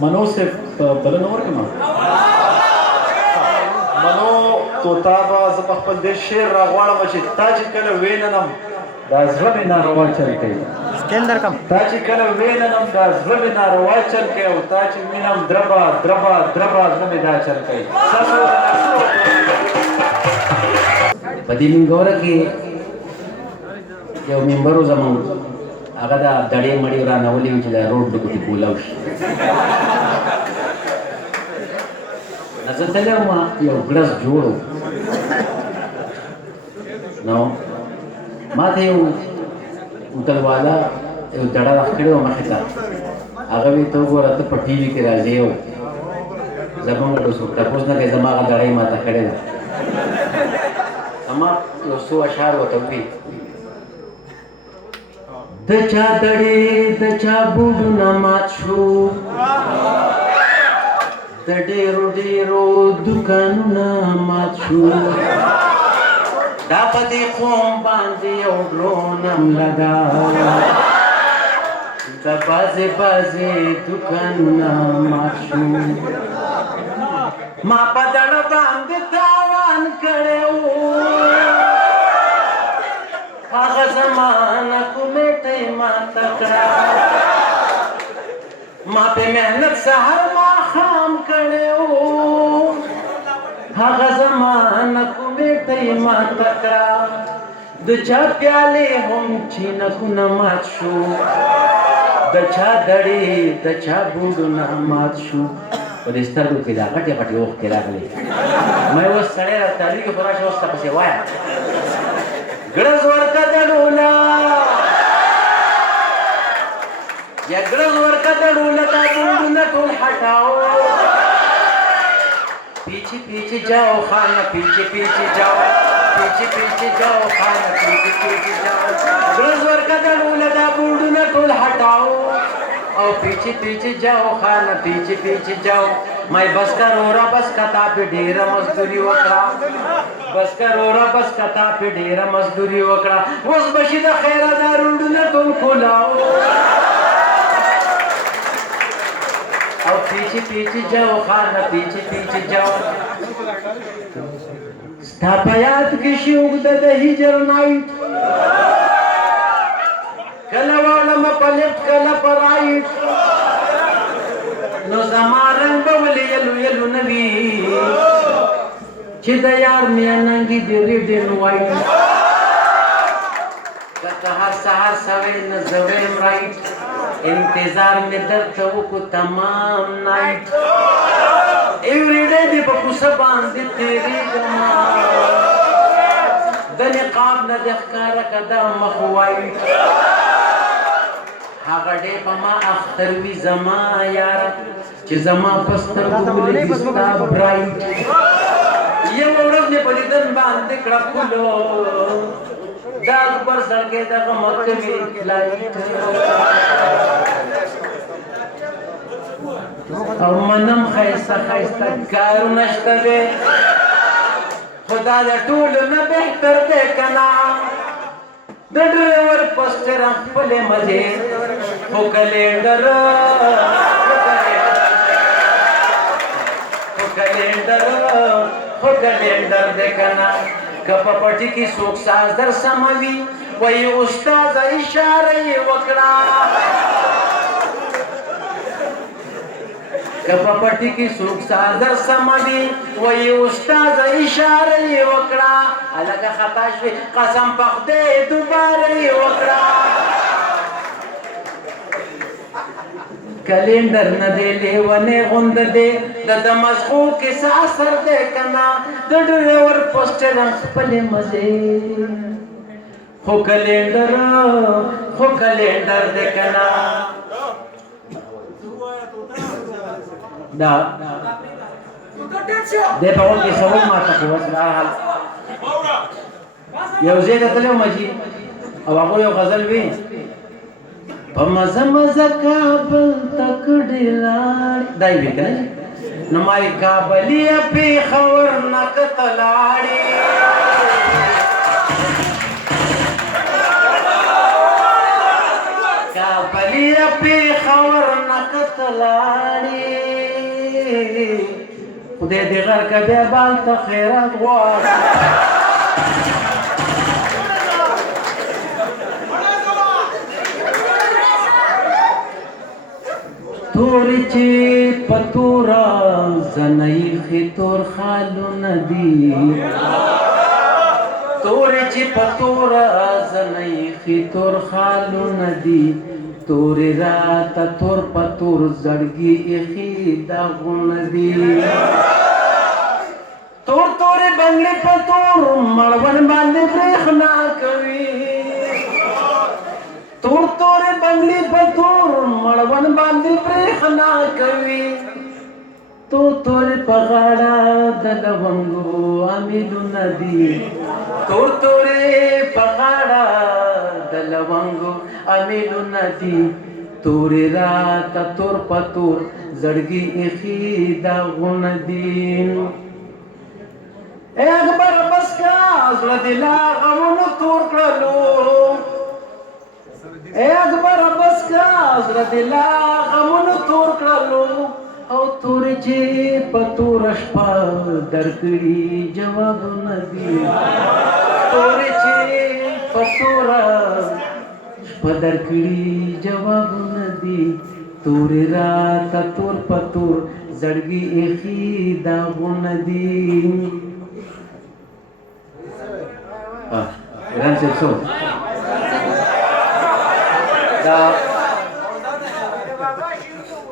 منو سے بلنه ورکما منو توتا به زه په خپل دې شعر راغواړم چې تا چې کله ویننم دا زړه مې ناروا چل کوي تا چې کله ویننم دا زړه مې ناروا چل کوي او تا چې وینم دربه دربه دربه زړه مې دا چل کوي په دې منګوره کې یو ممبرو زمونږ هغه دا دړې مړې رانولې وي چې دا روډ ډکو کې کولاو شي زه تللی وم یو ګړز جوړ و نو ما ته یو هوټلوالا یو دړه راکړې وه مخې ته هغه وی ته وګوره ته په ټي وي کې راځې یو زمونږ څوک تپوس نه کوي زما هغه دړه یې ماته کړې ده اما یو څو اشعار ورته وکړي د چا دړې د چا بوډونه مات شو د ډېرو ډېرو دوکانونه مات شو دا په دې قوم باندې یو ډرون هم لګاوه د بازې بازې دوکانونه مات شو ما په دړه باندې تاوان کړی و هغه زمانه کومېټۍ ماته کړه ما په محنت سهار ماښام کړی و هغه زمانه کومېټۍ ماته کړه د چا پیالې هم چینکونه مات شو د چا دړې د چا بوډونه مات شو په دې سترګو کې دا غټې غټې اوښکې راغلې ما یې اوس سړی راته ویلي خو راشه اوس ته پسې وایه ګړز ورکه دړوله یا ګړز ورکه دړوله دا بوډونه ټول هټاو پیچھے پیچھے جاؤ خانه پیچھے پیچھے جاؤ پیچھے پیچھے جاؤ خانه پیچھے پیچھے جاؤ ګړز ورکه دړوله دا بوډونه ټول هټاو او پیچھے پیچھے جاؤ خانه پیچھے پیچھے جاؤ مای بس کرورا بس کتا په ډیره مزدوري وکړه بس کرورا بس کتا په ډیره مزدوري وکړه اوس بشي د خیره دا روډونه ټول کولاو او پیچھے پیچھے جاؤ خانه پیچھے پیچھے جاؤ ستا په یاد کې شي اوږده د هجر نایټ کله واړم په لیفټ کله په رایټ نو زما رنګ به ولې یلو یلو نه وي چې د یار میاننګي د ریډ اینډ وایټ که هر سهار سوی نه زه ویم رایټ انتظار مې درته وکړو تمام نایټ ایوری ډے دې په کوڅه باندې تېرېږمه د نقاب نه دې ښکاره که دا مخ وایټ هغه ډې په ما اختر وي زما یاره چې زما په سترګو ولګي ستا برایټ یوه ورځ مې په لیدن باندې کړه پولو دا اکبر سړکې دغه مکه مې لایټ او منم ښایسته ښایسته کارونه شته دی خو دا د ټولو نه بهتر دی که نه د ډریور پسټر خپلې مزې خو کلینډر دی که نه که په پټي کې څوک ساز در سموي وایي استاده اشاره یې وکړه که په پټي کې څوک ساز در سموي وایي استاده اشاره یې وکړه هلکه خطا شوې قسم په خدای دوباره یې وکړه کلینډر نه دی لیونی غونده دی د مزغو کې څه اثر دی که نه د ډریور پوسټر خپلې مزې خو کلینډر دی که نه دا دی په غوږ کې څه وایي ماته خو اوس بهرحال یو ځای ته تللی وم حاجي او هغوی یو غزل وي په مزه مزه کابل ته کډې لاړې دا یې وي که نه نو ما یې کابلیه پېښور نه که ته لاړې کابلیه پېښور نه که ته لاړې خدای دې غرقه بیا بال ته خیرات غواړه تورې چې په توره زنه ایښې تور خالونه دي تورې چې په توره زنه ایښې تور خالونه دي تورې راته تور په تور زړګي ایښې داغونه دي تور تورې بنګلې په تور مړوند باندې برېښنا کوي تور تورې بنګلې په تور مړوند باندې برېښنا کوي تور تورې په غاړه د لونګو امیلونه دي تور تورې په غاړه د لونګو امیلونه دي تورې راته تور په تور زړګي ایښي داغونه دي ای اکبر بس کا زړه دې لا غمونو تور کړلو ای اکبر بس کا زړه دې لا غمونو تور کړلو او تورې چې په توره شپه درکړي جوابونه دي تورې چې په توره شپه درکړي جوابونه دي تورې راته تور په تور زړګي ایښي داغونه دي ایران صاحب څو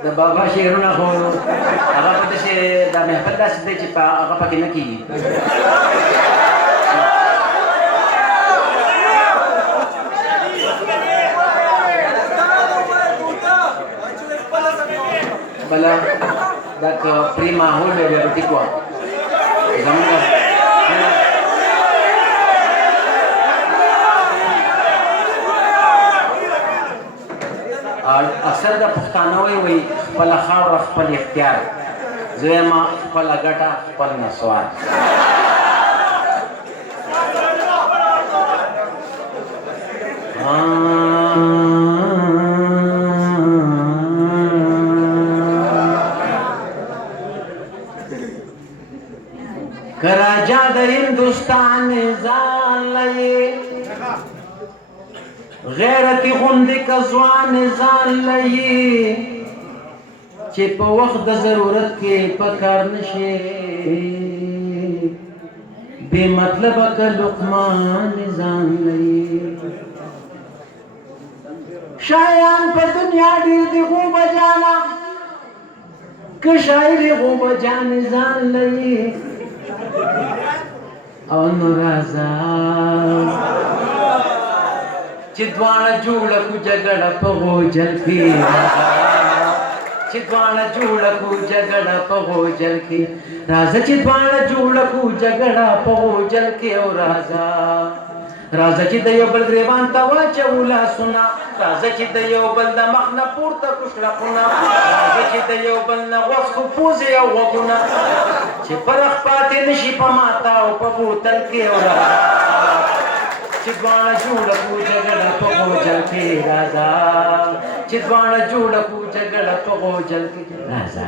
د بابا شعرونه خو هغه په داسې د محفل داسې دی چې هغه پکې نه کېږي بله دا که پرې ماحول وی بیا به ټیک وه زموږ اکثر د پښتانه وایي خپله خاوره خپل اختیار زه وایم خپله ګټه خپل نسوار که راجا د هندوستان ځان لري غیرتی غوندې که ځوان ځان لري چې په وخت د ضرورت کې په کار نشي بې مطلبه که لقمان ځان لري شایان په دنیا ډېر دي خوبه جانا که شاعر خوبه جان ځان لري او نو راځه چې دواړه جوړه کو جګړه په غوجل کې چې دواړه جوړه کو جګړه په غوجل کې راځه چې دواړه جوړه کو جګړه په غوجل کې او راځه چې د یو بل ګریوان ته واچوو لاسونه راځه چې د یو بل د مخ نه پورته کړو شلقونه راځه چې د یو بل نه غوڅ کړو پوزې او غوږونه چې فرق پاتې نشي په ماته او په بوتل کې او چې دواړه جوړه کو جګړه په غوجل کې راځه چې دواړه جوړه کو جګړه په غوجل کې راځه